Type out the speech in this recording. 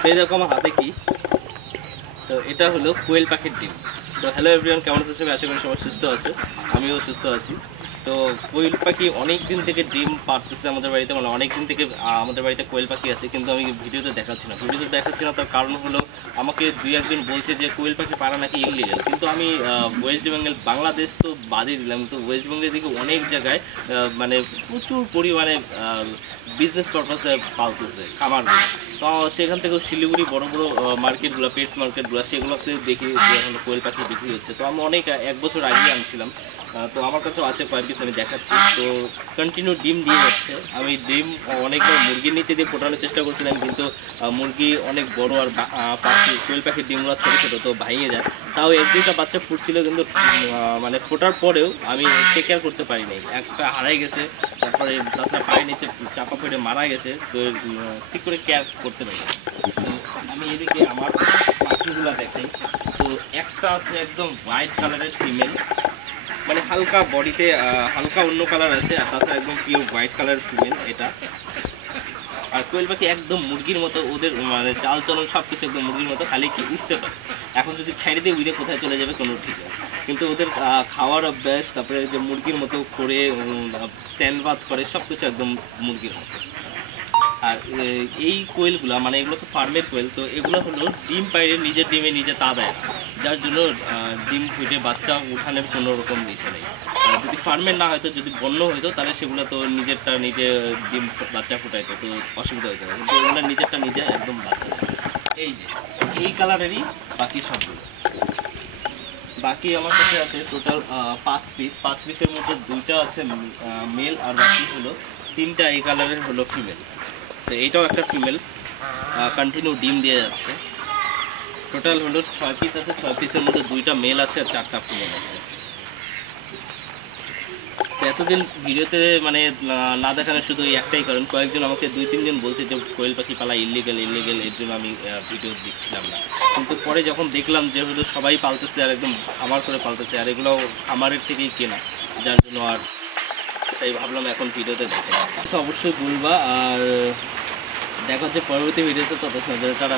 সেই রকম হাতে কি, তো এটা হলো কোয়েল পাখির ডিম। তো হ্যালো এভরিওয়ান, কেমন আছো সবাই? আশা করি সবাই সুস্থ আছো, আমিও সুস্থ আছি। তো কোয়েল পাখি অনেক দিন থেকে ডিম পাড়তেছে আমাদের বাড়িতে, মানে অনেক দিন থেকে আমাদের বাড়িতে কোয়েল পাখি আছে, কিন্তু আমি ভিডিওতে দেখাচ্ছি না। তার কারণ হলো আমাকে দুই একদিন বলছে যে কোয়েল পাখি পাড়া নাকি ইললিগাল, কিন্তু আমি ওয়েস্ট বেঙ্গল, বাংলাদেশ তো বাদই দিলাম, তো ওয়েস্ট বেঙ্গলের দিকে অনেক জায়গায় মানে প্রচুর পরিমাণে বিজনেস পারপাসে পালতেছে খামারগুলো। তো সেখান থেকেও শিলিগুড়ি বড় বড় মার্কেটগুলো, পেটস মার্কেটগুলো, সেগুলোতে দেখি যে এখন কোয়েল পাখি বিক্রি হচ্ছে। তো আমি অনেক 1 বছর আগে আনছিলাম, তো আমার কাছেও আছে কয়েক পিস, আমি দেখাচ্ছি। তো কন্টিনিউ ডিম দিয়ে যাচ্ছে। আমি ডিম অনেকবার মুরগির নিচে দিয়ে ফোটানোর চেষ্টা করছিলাম, কিন্তু মুরগি অনেক বড় আর কোয়েল পাখির ডিমগুলো ছোটো ছোটো, তো ভাঙিয়ে যায়। তাও 1-2টা বাচ্চা ফুটছিল, কিন্তু মানে ফোটার পরেও আমি টেক কেয়ার করতে পারিনি। একটা হারাই গেছে, তারপরে তাছাড়া পায়ের নিচে চাপা পড়ে মারা গেছে, তো ঠিক করে কেয়ার করতে পারি। তো আমি এদিকে আমার পাখিগুলো দেখাই। তো একটা আছে একদম হোয়াইট কালারের ফিমেল, মানে হালকা বডিতে হালকা অন্য কালার আছে, আর তাছাড়া একদম পিওর হোয়াইট কালার ফিমেল এটা। আর কোয়েল পাখি একদম মুরগির মতো, ওদের মানে চাল চলন সব কিছু একদম মুরগির মতো, খালি কি উঠতে পারে। এখন যদি ছেড়ে দিয়ে উড়ে কোথায় চলে যাবে কোনো ঠিক নেই, কিন্তু ওদের খাওয়ার অভ্যাস, তারপরে যে মুরগির মতো করে স্যান্ড বাত করে, সব কিছু একদম মুরগির মতো। আর এই কোয়েলগুলো, মানে এগুলো তো ফার্মের কোয়েল, তো এগুলো হলো ডিম পাইরে নিজের ডিমে নিজে তা দেয়, যার জন্য ডিম ফুটে বাচ্চা উঠানোর কোনো রকম ইচ্ছে নেই। যদি ফার্মের না হয়তো, যদি বন্য হইতো, তাহলে সেগুলো তো নিজেরটা নিজে ডিম বাচ্চা ফুটাইতো, তো অসুবিধা হইতো না, কিন্তু এগুলো নিজেরটা নিজে একদম বাচ্চা দেয়। এই যে এই কালারেরই বাকি সবগুলো। বাকি আমার কাছে আছে টোটাল 5 পিসের মধ্যে 2টা আছে মেল, আর বাকি হলো 3টা এই কালারের হলো ফিমেল। তো এইটাও একটা ফিমেল, কন্টিনিউ ডিম দিয়ে যাচ্ছে। টোটাল হলো 6 পিস আছে, 6 পিসের মধ্যে 2টা মেল আছে আর 4টা ফিমেল আছে। তো এতদিন ভিডিওতে মানে না দেখানোর শুধু এই একটাই কারণ, কয়েকজন আমাকে 2-3 জন বলছে যে কোয়েল পাখি পালা ইলিগেল, এর জন্য আমি ভিডিও দিচ্ছিলাম না। কিন্তু পরে যখন দেখলাম যে হলো সবাই পালতেছে আর একদম খামার করে পালতেছে, আর এগুলো খামারের থেকেই কেনা, যার জন্য আর তাই ভাবলাম এখন ভিডিওতে দেখে। তো অবশ্যই বলবা, আর দেখা হচ্ছে পরবর্তী ভিডিওতে, ততক্ষণ টাটা।